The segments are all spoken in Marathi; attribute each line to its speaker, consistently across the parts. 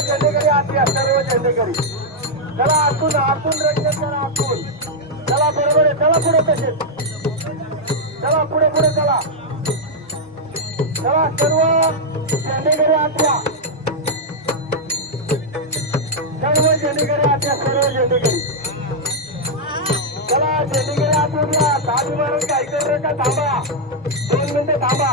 Speaker 1: झेंडेकरी आत या सर्व झेंडेकरी चला आतून आतून रंजन करा आतून चला बरोबर आहे चला पुढे तसेच चला पुढे पुढे चला चला सर्व झेंडेकरी आत या सर्व झेंडेकरी आत या सर्व झेंडेकरी चला झेंडेकरी आतून या साधी मारून काय रे का थांबा दोन मिनिटं थांबा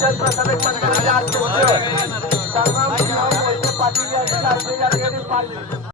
Speaker 1: ठिकाणी शिक्षण मंडळाचे अध्यक्ष पाटील यांचे